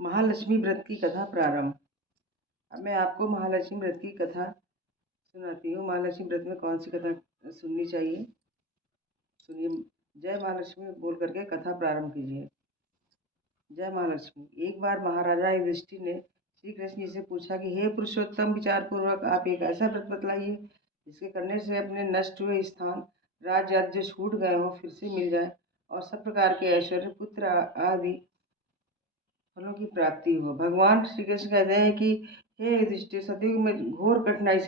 महालक्ष्मी व्रत की कथा प्रारंभ। अब मैं आपको महालक्ष्मी व्रत की कथा सुनाती हूँ। महालक्ष्मी व्रत में कौन सी कथा सुननी चाहिए, सुनिए। जय महालक्ष्मी बोल करके कथा प्रारंभ कीजिए। जय महालक्ष्मी। एक बार महाराजा युधिष्ठिर ने श्री कृष्ण जी से पूछा कि हे पुरुषोत्तम, विचार पूर्वक आप एक ऐसा व्रत बतलाइए जिसके करने से अपने नष्ट हुए स्थान, राज्य जो छूट गए हों फिर से मिल जाए और सब प्रकार के ऐश्वर्य, पुत्र आदि फलों की प्राप्ति हो। भगवान श्री कृष्ण कहते हैं कि हे युधिष्ठिर, सतयुग में घोर कठिनाई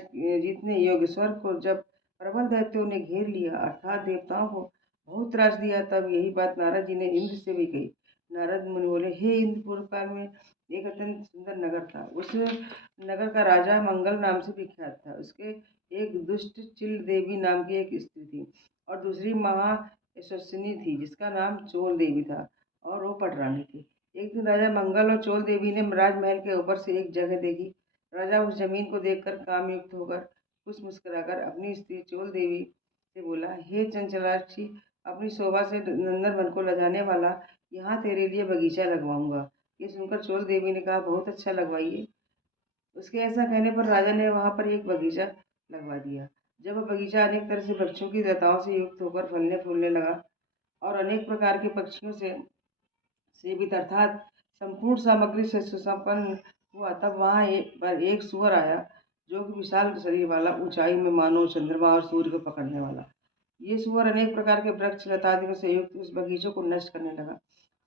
जीतने योग्य स्वर्ग को जब प्रबल दैत्यों ने घेर लिया, अर्थात देवताओं को बहुत त्रास दिया, तब यही बात नारद जी ने इंद्र से भी कही। नारद मुनि बोले, हे इंद्र, पूर्व काल में एक अत्यंत सुंदर नगर था। उस नगर का राजा मंगल नाम से विख्यात था। उसके एक दुष्ट चिल देवी नाम की एक स्त्री थी और दूसरी महा यशस्विनी थी जिसका नाम चोल देवी था, और वो पटरानी थी। एक दिन राजा मंगल और चोल देवी ने राजमहल के ऊपर से एक जगह देखी। राजा उस जमीन को देखकर कामयुक्त होकर कुछ मुस्कुराकर अपनी स्त्री चोल देवी से बोला, हे चंचलाक्षी, अपनी शोभा से नंदन वन को लजाने वाला, यहाँ तेरे लिए बगीचा लगवाऊंगा। ये सुनकर चोल देवी ने कहा, बहुत अच्छा, लगवाइए। उसके ऐसा कहने पर राजा ने वहां पर एक बगीचा लगवा दिया। जब वह बगीचा अनेक तरह से वृक्षों की लताओं से युक्त होकर फलने फूलने लगा और अनेक प्रकार के पक्षियों से सेवित अर्थात संपूर्ण सामग्री से सुसंपन्न हुआ, तब वहां पर एक सुअर आया जो कि विशाल शरीर वाला, ऊंचाई में मानो चंद्रमा और सूर्य को पकड़ने वाला। ये सुअर अनेक प्रकार के वृक्ष लतादियों से युक्त उस बगीचों को नष्ट करने लगा।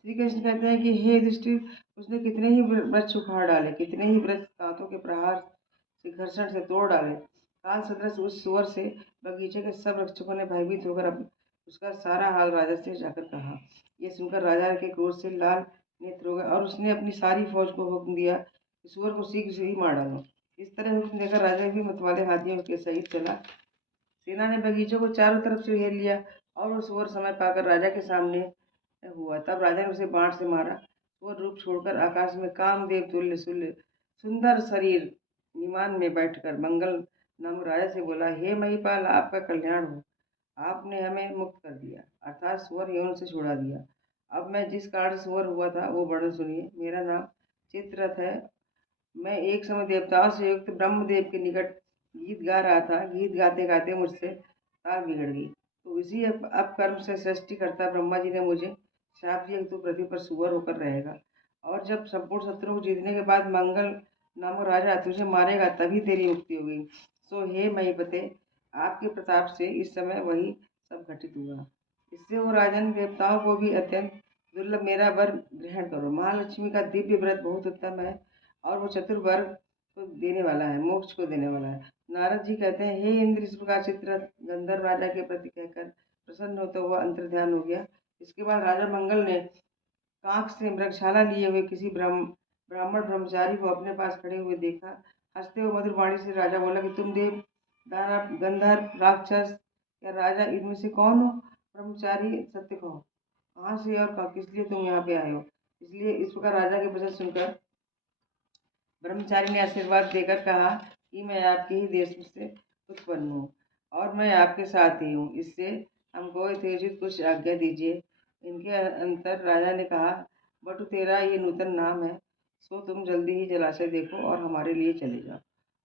श्री कृष्ण कहते हैं कि हे युधिष्ठिर, उसने कितने ही वृक्ष उखाड़ डाले, कितने ही वृक्ष दांतों के प्रहार से घर्षण से तोड़ डाले। काल सदृश उस सुअर से बगीचे के सब रक्षकों ने भयभीत होकर उसका सारा हाल राजा से जाकर कहा। ये सुनकर राजा के क्रोध से लाल नेत्र हो गए और उसने अपनी सारी फौज को हुक्म दिया कि सुअर को शीघ्र से ही मार डालो। इस तरह हुक्म देकर राजा भी मतवाले हाथियों के सहित चला। सेना ने बगीचों को चारों तरफ से घेर लिया और वो सुअर समय पाकर राजा के सामने हुआ। तब राजा ने उसे बाण से मारा। सुअर रूप छोड़कर आकाश में कामदेव तुल्य सुंदर शरीर विमान में बैठकर मंगल नाम राजा से बोला, हे महिपाल, आपका कल्याण हो। आपने हमें मुक्त कर दिया, अर्थात सुअर यौन से छुड़ा दिया। अब मैं जिस कारण सुअर हुआ था वो वर्णन सुनिए। मेरा नाम चित्ररथ है। मैं एक समय देवताओं से युक्त ब्रह्मदेव के निकट गीत गा रहा था। गीत गाते गाते मुझसे ताल बिगड़ गई, तो इसी अपकर्म से सृष्टिकर्ता ब्रह्मा जी ने मुझे शाप दिया कि तू पृथ्वी पर सुअर होकर रहेगा, और जब संपूर्ण शत्रुओं को जीतने के बाद मंगल नामक राजा तुझे मारेगा, तभी तेरी मुक्ति होगी। सो हे महीपते, आपके प्रताप से इस समय वही सब घटित हुआ। इससे वो राजन, देवताओं को भी अत्यंत दुर्लभ मेरा वर ग्रहण करो। महालक्ष्मी का दिव्य व्रत बहुत उत्तम है और वो चतुर्वर्ग को देने वाला है, मोक्ष को देने वाला है। नारद जी कहते हैं, हे इंद्र, इस प्रकार चित्ररथ गंधर्व राजा के प्रति कहकर प्रसन्न होता हुआ अंतर्ध्यान हो गया। इसके बाद राजा मंगल ने कांख से मृगशाला लिए हुए किसी ब्राह्मण ब्रह्मचारी को अपने पास खड़े हुए देखा। हंसते हुए मधुर वाणी से राजा बोला कि तुम देव, दानव, गंधर्व, राक्षस या राजा, इनमें से कौन हो? ब्रह्मचारी, सत्य कहो, कहाँ से और किस लिए तुम यहाँ पे आए हो? इसलिए इस प्रकार राजा के वचन सुनकर ब्रह्मचारी ने आशीर्वाद देकर कहा कि मैं आपके ही देश से उत्पन्न हूँ और मैं आपके साथ ही हूँ। इससे हमको यथोचित कुछ आज्ञा दीजिए। इनके अंतर राजा ने कहा, बटु, तेरा ये नूतन नाम है, सो तुम जल्दी ही जलाशय देखो और हमारे लिए चले जाओ।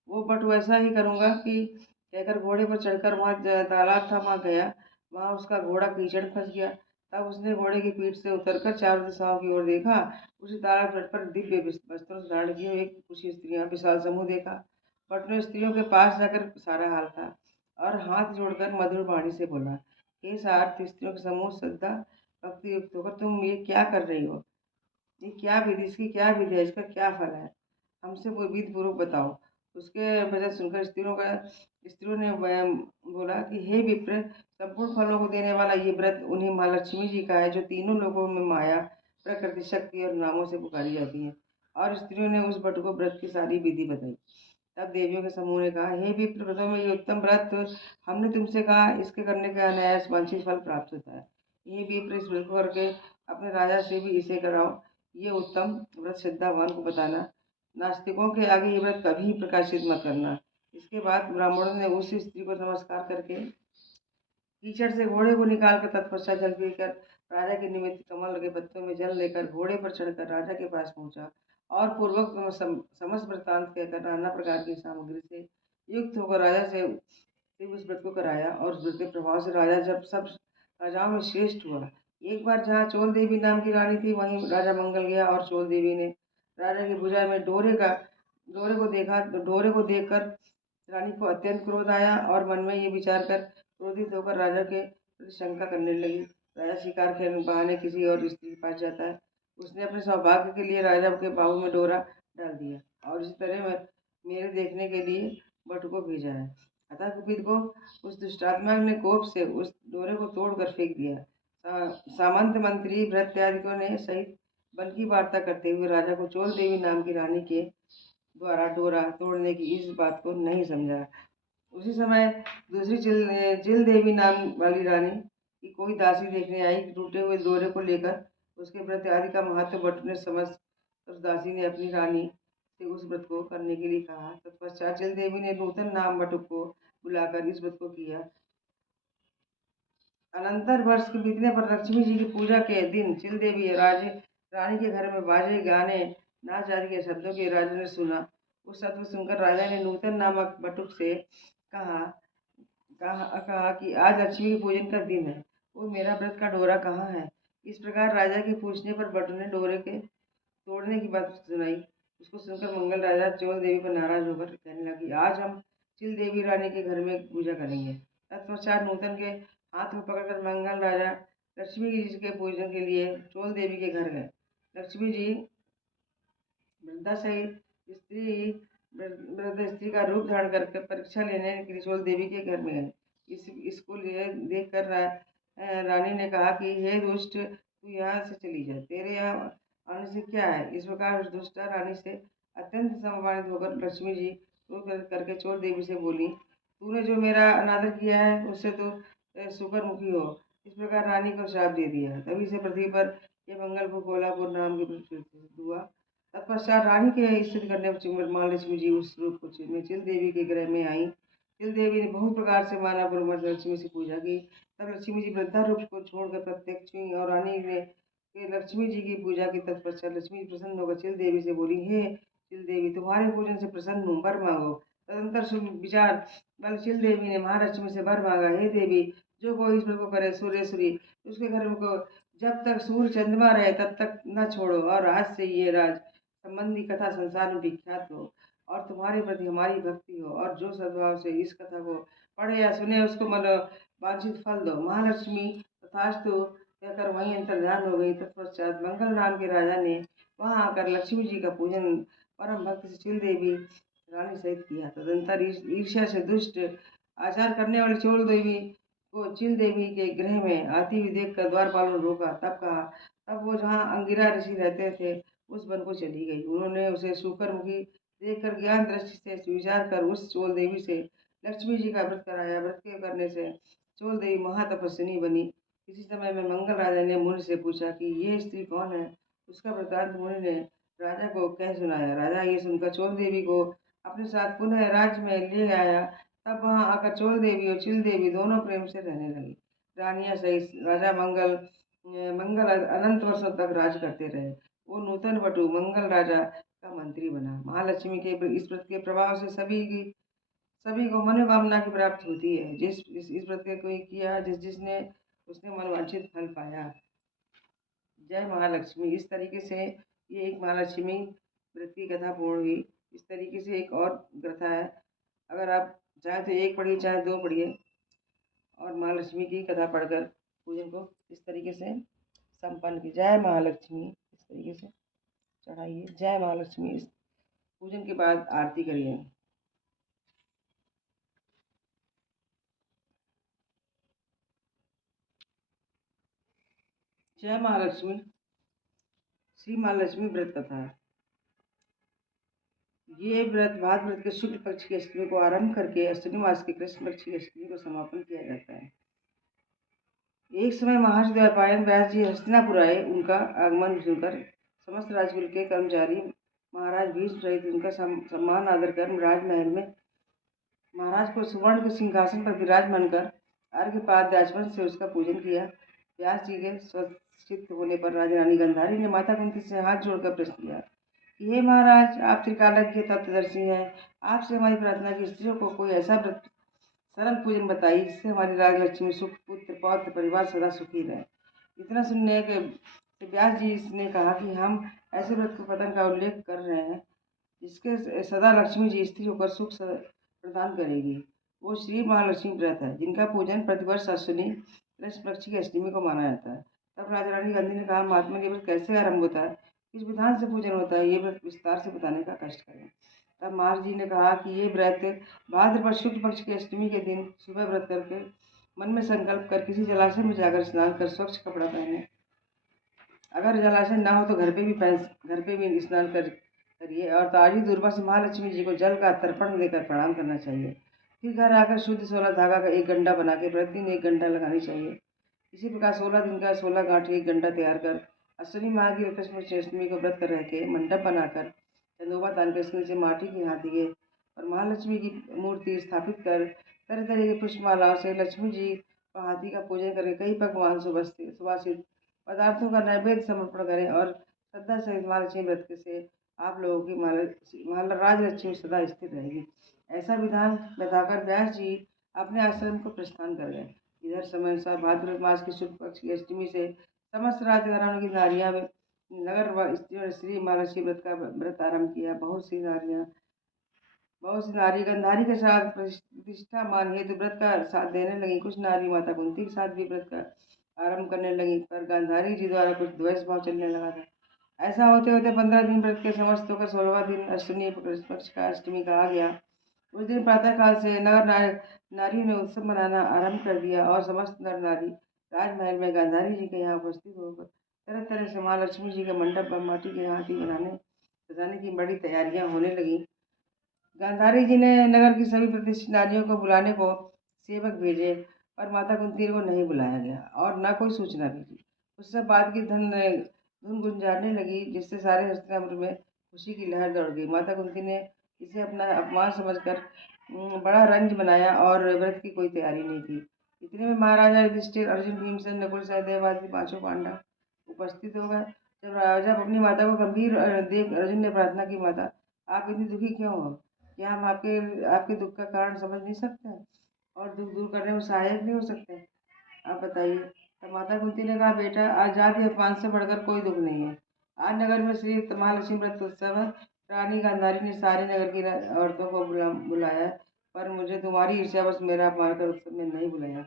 वो बटु, ऐसा ही करूँगा कि कहकर घोड़े पर चढ़कर वहाँ तालाब था वहाँ गया। वहाँ उसका घोड़ा कीचड़ फंस गया। तब उसने घोड़े की पीठ से उतरकर चारों दिशाओं की ओर देखा। उसी तालाब तट पर दिव्य वस्त्रों से धारण किए हुए कुछ स्त्रियां, विशाल समूह देखा। बट ने स्त्रियों के पास जाकर सारा हाल कहा और हाथ जोड़कर मधुर वाणी से बोला, हे सार्थ, स्त्रियों के समूह श्रद्धा भक्ति युक्त होकर तुम ये क्या कर रही हो? ये क्या विधि, इसकी क्या विधि है, इसका क्या फल है? हमसे वो विधि पूर्वक बताओ। उसके वजह सुनकर स्त्रियों ने बोला कि हे विप्र, संपूर्ण फलों को देने वाला ये व्रत उन्हीं महालक्ष्मी जी का है जो तीनों लोगों में माया, प्रकृति, शक्ति और नामों से पुकारी जाती है। और स्त्रियों ने उस भट्ट को व्रत की सारी विधि बताई। तब देवियों के समूह ने कहा, हे विप्र, व्रतों में ये उत्तम व्रत हमने तुमसे कहा, इसके करने का अनायास वांछित फल प्राप्त होता है। ये विप्र, इस व्रत को करके अपने राजा से भी इसे कराओ। ये उत्तम व्रत श्रद्धावान को बताना। नास्तिकों के आगे ये व्रत कभी प्रकाशित मत करना। इसके बाद ब्राह्मणों ने उस स्त्री को नमस्कार करके कीचड़ से घोड़े को निकालकर तत्पश्चात जल पीकर राजा के निमित्त कमल के पत्तों में जल लेकर घोड़े पर चढ़कर राजा के पास पहुंचा और पूर्वक समस्त वृत्तांत कहकर नाना प्रकार की सामग्री से युक्त होकर राजा से उस व्रत को कराया और उस व्रत के प्रभाव से राजा जब सब राजाओं में श्रेष्ठ हुआ। एक बार जहाँ चोल देवी नाम की रानी थी वहीं राजा मंगल गया और चोल देवी ने राजा की भुजा में डोरे को देखा तो डोरे को देखकर रानी को अत्यंत क्रोध आया और मन में ये विचार कर क्रोधित होकर राजा के प्रति शंका करने लगी। राजा शिकार खेलने बहाने किसी और स्त्री के पास जाता है। उसने अपने सौभाग्य के लिए राजा के बाहु में डोरा डाल दिया और इसी तरह मेरे देखने के लिए बटु को भेजा है। अतः कुपित को उस दुष्टात्मा ने कोप से उस डोरे को तोड़कर फेंक दिया। सामंत मंत्री भृत्यादिकों ने सहित वन की वार्ता करते हुए राजा को चोल देवी नाम की रानी के द्वारा डोरा तोड़ने की इस बात को नहीं समझा। उसी समय दूसरी चिल देवी नाम वाली रानी की कोई दासी देखने आई। टूटे हुए डोरे को लेकर उसके व्रत आदि का महत्व बटु ने समझ उस दासी ने अपनी रानी से उस व्रत को करने के लिए कहा। तत्पश्चात चिल देवी ने नूतन नाम बटु को बुलाकर इस व्रत को किया। अनंतर वर्ष के बीतने पर लक्ष्मी जी की पूजा के दिन चिल देवी रानी के घर में बाजे गाने नाच आदि के शब्दों के राजा ने सुना। उस शब्द को सुनकर राजा ने नूतन नामक बटुक से कहा कहा कि आज लक्ष्मी के पूजन का दिन है, वो मेरा व्रत का डोरा कहाँ है। इस प्रकार राजा के पूछने पर बटु ने डोरे के तोड़ने की बात सुनाई। उसको सुनकर मंगल राजा चोल देवी पर नाराज होकर कहने लगी, आज हम चिल देवी रानी के घर में पूजा करेंगे। तत्पश्चात नूतन के हाथ में पकड़कर मंगल राजा लक्ष्मी जी के पूजन के लिए चोल देवी के घर गए। लक्ष्मी जी वृद्धा सहित वृद्ध स्त्री का रूप धारण करके परीक्षा लेने के लिए चोल देवी के घर में गए। इसको देख कर रानी ने कहा कि हे दुष्ट, तू यहाँ से चली जा, तेरे यहाँ आने से क्या है। इस प्रकार उस दुष्टा रानी से अत्यंत सम्मानित होकर लक्ष्मी जी करके चोल देवी से बोली, तूने जो मेरा अनादर किया है उससे तो शुकर मुखी हो। इस प्रकार रानी को श्राप दे दिया। तभी से पृथ्वी पर यह मंगलपुर कोल्हापुर नाम के प्रसिद्ध हुआ। तत्पश्चात रानी के स्तुति करने पर महालक्ष्मी जी उस रूप को चिल देवी के गृह में आई। चिल देवी ने बहुत प्रकार से मानापूर्वक लक्ष्मी से पूजा की। तब लक्ष्मी जी वृद्धा रूप को छोड़कर प्रत्यक्ष हुई और रानी ने लक्ष्मी जी की पूजा की। तत्पश्चात लक्ष्मी जी प्रसन्न होकर चिल देवी से बोली, हे चिल देवी, तुम्हारे पूजन से प्रसन्न हूँ, वर मांगो। तदंतर विचार वाली चिल देवी ने महालक्ष्मी से वर मांगा, हे देवी, जो कोई इस व्रत को करे सूर्यश्री उसके घर में को जब तक सूर्य चंद्रमा रहे तब तक न छोड़ो और आज से ये राज संबंधी कथा संसार में विख्यात हो और तुम्हारे प्रति हमारी भक्ति हो और जो सद्भाव से इस कथा को पढ़े या सुने उसको वांछित फल दो। महालक्ष्मी तथास्तु कहकर वहीं अंतर्ध्यान हो गई। तत्पश्चात मंगल नाम के राजा ने वहां आकर लक्ष्मी जी का पूजन परम भक्ति से चिल देवी रानी सहित किया। तदंतर ईर्ष्या से दुष्ट आचार करने वाली चोल देवी को चिल देवी के गृह में आती हुई देखकर द्वारपालों ने रोका। तब वो जहाँ अंगिरा ऋषि रहते थे उस वन को चली गई। उन्होंने उसे शुकर मुखी देखकर ज्ञान दृष्टि से विचार कर उस चोल देवी से लक्ष्मी जी का व्रत कराया। व्रत के करने से चोल देवी महातपस्विनी बनी। इसी समय में मंगल राजा ने मुनि से पूछा कि ये स्त्री कौन है। उसका वृतांत मुनि ने राजा को कह सुनाया। राजा ये सुनकर चोल देवी को अपने साथ पुनः राज्य में ले आया। तब वहां आकर चोल देवी और चिल देवी दोनों प्रेम से रहने लगी। रानियां सहित राजा मंगल अनंत वर्षों तक राज करते रहे। वो नूतन बटु मंगल राजा का मंत्री बना। महालक्ष्मी के इस व्रत के प्रभाव से सभी को मनोकामना की प्राप्ति होती है। इस व्रत के कोई किया जिसने उसने मनवांछित फल पाया। जय महालक्ष्मी। इस तरीके से ये एक महालक्ष्मी व्रत की कथा पूर्ण हुई। इस तरीके से एक और कथा है, अगर आप चाहे तो एक पढ़िए चाहे दो पढ़िए और महालक्ष्मी की कथा पढ़कर पूजन को इस तरीके से संपन्न की। जय महालक्ष्मी इस तरीके से चढ़ाइए। जय महालक्ष्मी। इस पूजन के बाद आरती करिए। जय महालक्ष्मी। श्री महालक्ष्मी व्रत कथा। ये व्रत भाद्र व्रत के शुक्ल पक्ष की अष्टमी को आरंभ करके अश्विनी मास के कृष्ण पक्ष की अष्टमी को समापन किया जाता है। एक समय महर्षि द्वैपायन व्यास जी हस्तिनापुर आए। उनका आगमन सुनकर समस्त राजकुल के कर्मचारी महाराज भीष्म सहित उनका सम्मान आदर कर राजमहल में महाराज को सुवर्ण के सिंहासन पर विराजमान कर अर्घ्यपाद्याचमन से उसका पूजन किया। व्यास जी के स्वचित्त होने पर राजा रानी गांधारी ने माता कुंती से हाथ जोड़कर प्रश्न किया कि हे महाराज, आप त्रिकालज्ञ तत्वदर्शी हैं। आपसे हमारी प्रार्थना की स्त्रियों को कोई ऐसा व्रत सरल पूजन बताइए जिससे हमारी राजलक्ष्मी, सुख, पुत्र पौत्र परिवार सदा सुखी रहे। इतना सुनने के व्यास जी ने कहा कि हम ऐसे व्रत के पतन का उल्लेख कर रहे हैं जिसके सदा लक्ष्मी जी स्त्री होकर सुख प्रदान करेगी। वो श्री महालक्ष्मी व्रत है जिनका पूजन प्रतिवर्ष अश्विनी कृष्ण पक्ष की अष्टमी को माना जाता है। तब राजा रानी गांधी ने कहा, महात्मा ये व्रत कैसे आरंभ होता है, किस विधान से पूजन होता है, ये व्रत विस्तार से बताने का कष्ट करें। तब महाराज जी ने कहा कि ये व्रत भाद्रपद शुक्ल पक्ष की अष्टमी के दिन सुबह व्रत करके मन में संकल्प कर किसी जलाशय में जाकर स्नान कर स्वच्छ कपड़ा पहने। अगर जलाशय ना हो तो घर पे भी स्नान करिए और ताजी दूर्वा से महालक्ष्मी जी को जल का तर्पण देकर प्रणाम करना चाहिए। फिर घर आकर शुद्ध 16 धागा का एक गंडा बना के प्रतिदिन 1 घंटा लगानी चाहिए। इसी प्रकार 16 दिन का 16 गांठ 1 घंटा तैयार कर अश्विनी माह की कृष्ण अष्टमी को व्रत कर रह के मंडप बनाकर चंदोबा तान कर इसके नीचे माटी के हाथी के और महालक्ष्मी की मूर्ति स्थापित कर तरह तरह के पुष्पमालाओं से लक्ष्मी जी व हाथी का पूजन करके कई पकवान सुवासित पदार्थों का नैवेद्य समर्पण करें और श्रद्धा सहित महालक्ष्मी व्रत से आप लोगों की राजलक्ष्मी सदा स्थिर रहेगी। ऐसा विधान बताकर व्यास जी अपने आश्रम को प्रस्थान कर गए। इधर समय अनुसार भाद्रपद मास की शुक्ल पक्ष की अष्टमी से समस्त राजघरानों की नारियां नगर व स्त्रियों ने श्री महालक्ष्मी व्रत का व्रत आरंभ किया। बहुत सी नारी गांधारी के साथ प्रतिष्ठा मान हेतु व्रत का साथ देने लगी। कुछ नारी माता कुंती के साथ भी व्रत का आरंभ करने लगी, पर गांधारी जी द्वारा कुछ द्वेष भाव चलने लगा था। ऐसा होते होते 15 दिन व्रत के समाप्त होकर 16वां दिन अश्विनी पक्ष का अष्टमी का आ गया। उस दिन प्रातः काल से नारियों ने उत्सव मनाना आरंभ कर दिया और समस्त नर नारी राजमहल में गांधारी जी के यहाँ उपस्थित होकर तरह तरह से महालक्ष्मी जी के मंडप पर माटी के हाथी सजाने की बड़ी तैयारियां होने लगी। गांधारी जी ने नगर की सभी प्रतिष्ठित नारियों को बुलाने को सेवक भेजे, पर माता कुंती को नहीं बुलाया गया और न कोई सूचना भेजी। उससे बात की धुन गुंजारने लगी, जिससे सारे हस्तिनापुर में खुशी की लहर दौड़ गई। माता कुंती ने इसे अपना अपमान समझकर बड़ा रंज बनाया और व्रत की कोई तैयारी नहीं की। इतने में महाराजा युधिष्ठिर, अर्जुन, भीमसेन, नकुल, सहदेव आदि 5 पांडव उपस्थित हो गए। जब अपनी माता को गंभीर देख अर्जुन ने प्रार्थना की, माता आप इतनी दुखी क्यों हो? क्या हम आपके आपके दुख का कारण समझ नहीं सकते और दुख दूर करने में सहायक नहीं हो सकते? आप बताइए। तब माता कुंती ने कहा, बेटा आज जाति अपमान से बढ़कर कोई दुख नहीं है। आज नगर में श्री महालक्ष्मी व्रत उत्सव है। रानी गांधारी ने सारी नगर की औरतों को बुलाया, पर मुझे तुम्हारी ईर्ष्यावश मेरा अपमान कर उत्सव में नहीं बुलाया।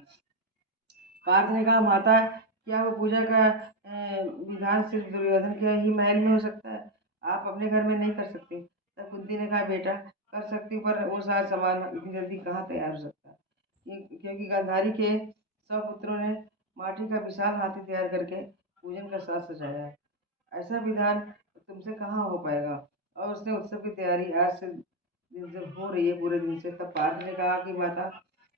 पार्थ ने कहा, माता क्या वो पूजा का विधान सिर्फ दुर्योधन के ही महल में हो सकता है? आप अपने घर में नहीं कर सकते? तब कुंती ने कहा, बेटा कर सकती हूँ, पर वो सारा सामान इतनी जल्दी कहाँ तैयार हो सकता है, क्योंकि गांधारी के 100 पुत्रों ने माटी का विशाल हाथी तैयार करके पूजन का साज सजाया है। ऐसा विधान तुमसे कहाँ हो पाएगा? और उसने उत्सव की तैयारी आज से जब हो रही है पूरे दिन से। तब पार्थ ने कहा कि माता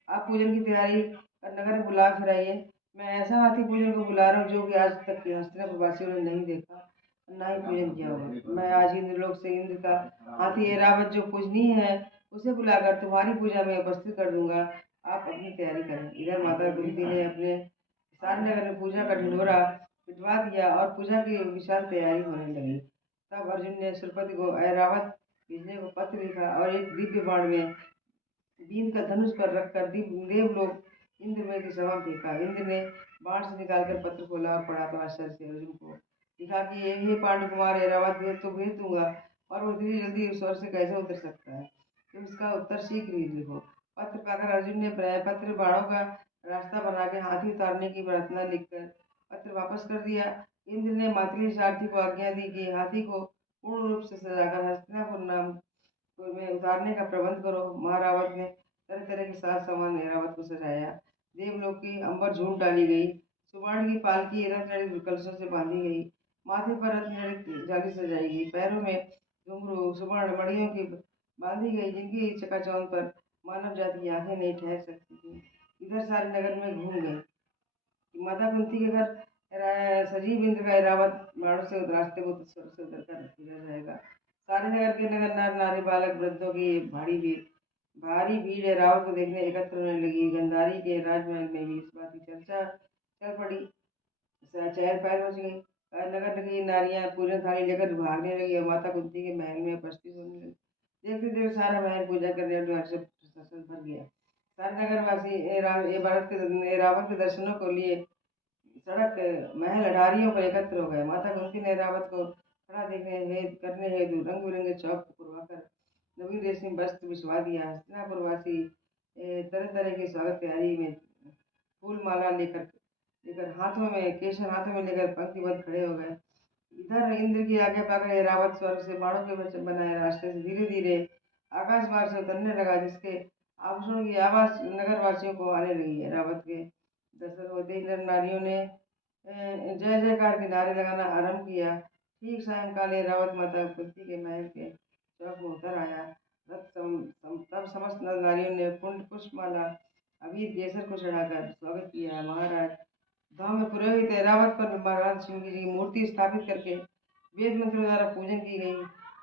आप पूजन की तैयारी कर नगर में बुला फिर आइए। मैं ऐसा हाथी पूजन को बुला रहा हूँ जो कि आज तक हस्तिनापुर वासियों ने नहीं देखा, ना ही पूजन किया होगा। मैं आज इंद्रलोक से इंद्र का हाथी ऐरावत जो पूजनीय है उसे बुलाकर तुम्हारी पूजा में उपस्थित कर दूंगा। आप अपनी तैयारी करें। इधर माता कुंती ने अपने सारे नगर में पूजा का ढिंढोरा पिटवा दिया और पूजा की विशाल तैयारी होने लगी। तब अर्जुन ने सुरपति को ऐरावत भेजने को पत्र लिखा और एक दिव्य बाण में बीन का धनुष पर रखकर देवलोक इंद्र में की सभा फेंका। इंद्र ने बाण से निकालकर पत्र खोला और पढ़ा तो आश्चर्य से अर्जुन को लिखा कि हे पांडु कुमार, ऐरावत भेज तो भेज दूंगा, और वो इतनी जल्दी स्वर से कैसे उतर सकता है? तुम इसका उत्तर शीघ्र ही लिखो। पत्र पाकर अर्जुन ने पत्र बाणों का रास्ता बना के हाथी उतारने की प्रार्थना लिखकर पत्र वापस कर दिया। इंद्र ने मातृ सारथी को आज्ञा दी कि हाथी को पूर्ण रूप से सजाकर हस्तिनापुर नाम में उतारने का प्रबंध करो। महारावत ने तरह तरह के साज सामान ऐरावत को सजाया। देवलोक की अंबर झूठ डाली गई। सुवर्ण की पालकी रथ जड़ित कलशों से बांधी गई। माथे पर रत्न जड़ित जाली सजाई गई। पैरों में घुंघरू सुवर्ण मणियों की बांधी गई, जिनकी चकाचौंध पर मानव जाति की आंखें नहीं ठहर सकती थी। इधर सारे नगर में घूम गए कि माता कुंती के घर सजीव इंद्र का ऐरावत बाणों से रास्ते को से उतरकर भेजा जाएगा। सारे नगर नर नारी बालक वृद्धों की भारी भीड़ ऐरावत को देखने एकत्र होने लगी। गंधारी के राजमहल में भी इस बात की चर्चा चल पड़ी। चहल पहल मच गई। नगर की नारियां पूजन थाली लेकर भागने लगी और माता कुंती के महल में उपस्थित होने लगी। देखते देखते सारा महल पूजा करने और घर से प्रशंसा भर गया। सारे नगरवासी रावण के दर्शनों को लिए सड़क महल अटारियों पर एकत्र हो गए। माता कुंती ने रावत को खड़ा देखने हेतु करने हेतु रंग बिरंगे चौक पुरवाकर नवीन रेशमी वस्त्र बिछवा दिया। हस्तिनापुर वासी तरह तरह की स्वागत तैयारी में फूल माला लेकर लेकर हाथों में केशर हाथों में लेकर पंक्तिबद्ध खड़े हो गए। इधर इंद्र की आज्ञा पाकर ऐरावत स्वर्ग से बाणों के वचन बनाए रास्ते से धीरे धीरे आकाश मार्ग से उतरने लगा, जिसके आभूषणों की आवाज नगरवासियों को आने लगी। ऐरावत के दर्शन होते ही नर नारियों ने जय जयकार के नारे लगाना आरंभ किया। ठीक सायंकाल ऐरावत माता कुंती के महल के चौक में उतर आया। तब समस्त नर नारियों ने पुष्पमाला अबीर केसर को चढ़ाकर स्वागत किया। महाराज गांव में पुरोहित ऐरावत पर महाराज सिंह जी की मूर्ति स्थापित करके वेद मंत्रों द्वारा पूजन की गई।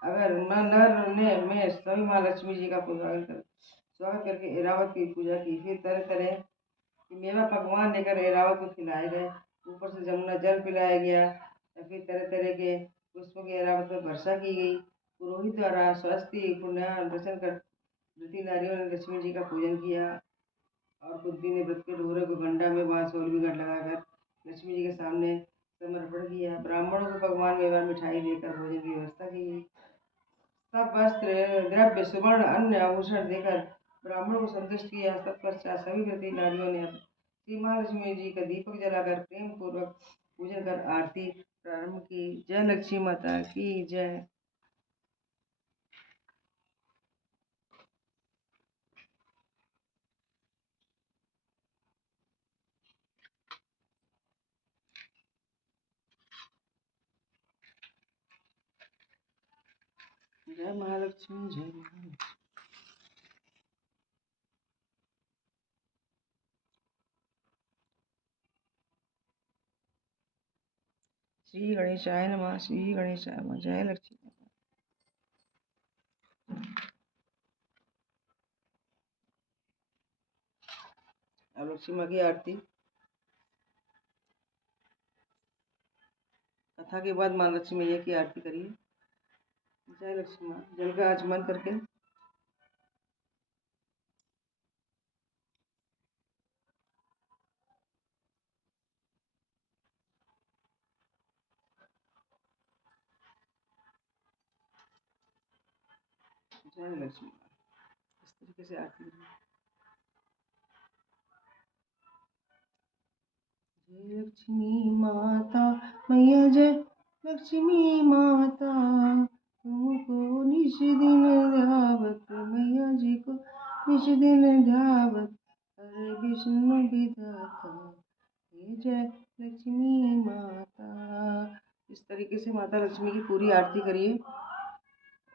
अगर नर ने में सभी महालक्ष्मी जी का स्वागत करके ऐरावत की पूजा की। फिर तरह तरह के मेवा पकवान लेकर ऐरावत को खिलाए गए। ऊपर से जमुना जल पिलाया गया। फिर तरह तरह के पुष्पों की ऐरावत पर वर्षा की गई। पुरोहित द्वारा स्वस्ति पुण्यान रचन कर व्रती नारियों ने लक्ष्मी जी का पूजन किया और कुंती ने व्रत के डोरे को गंडा में बांस और भी गंड लगाकर लक्ष्मी जी के सामने समर्पण किया। ब्राह्मणों को पकवान मेवा मिठाई देकर भोजन की व्यवस्था की गई। सब वस्त्र द्रव्य सुवर्ण अन्य आभूषण देकर ब्राह्मणों को संतुष्ट किया। तत्पश्चात सभी व्रती नारियों ने श्री महालक्ष्मी जी का दीपक जलाकर प्रेम पूर्वक पूजन कर आरती प्रारंभ की। जय लक्ष्मी माता की जय। जय महालक्ष्मी जय महालक्ष्मी। श्री गणेशाय नमः। श्री गणेशाय नमः। जय लक्ष्मी। अब लक्ष्मी माँ की आरती कथा के बाद माँ लक्ष्मी मैया की आरती करिए। जय लक्ष्मी माँ। जल का आचमन करके जय लक्ष्मी माँ इस तरीके से आरती करिए। जय लक्ष्मी माता मैया जय लक्ष्मी माता, तुमको निज दिन ध्यावत मैया जी को निज दिन ध्यावत हरे विष्णु विधाता जय लक्ष्मी माता। इस तरीके से माता लक्ष्मी की पूरी आरती करिए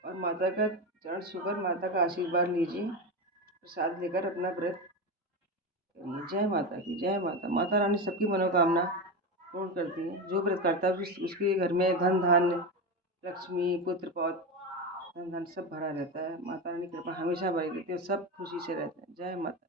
और माता का चरण छूकर माता का आशीर्वाद लीजिए। प्रसाद लेकर अपना व्रत करिए। जय माता की जय माता। माता रानी सबकी मनोकामना पूर्ण करती है। जो व्रत करता है उसके घर में धन धान्य लक्ष्मी पुत्र पौत्र धन धन सब भरा रहता है। माता रानी कृपा हमेशा बनी रहती है। सब खुशी से रहते हैं। जय माता।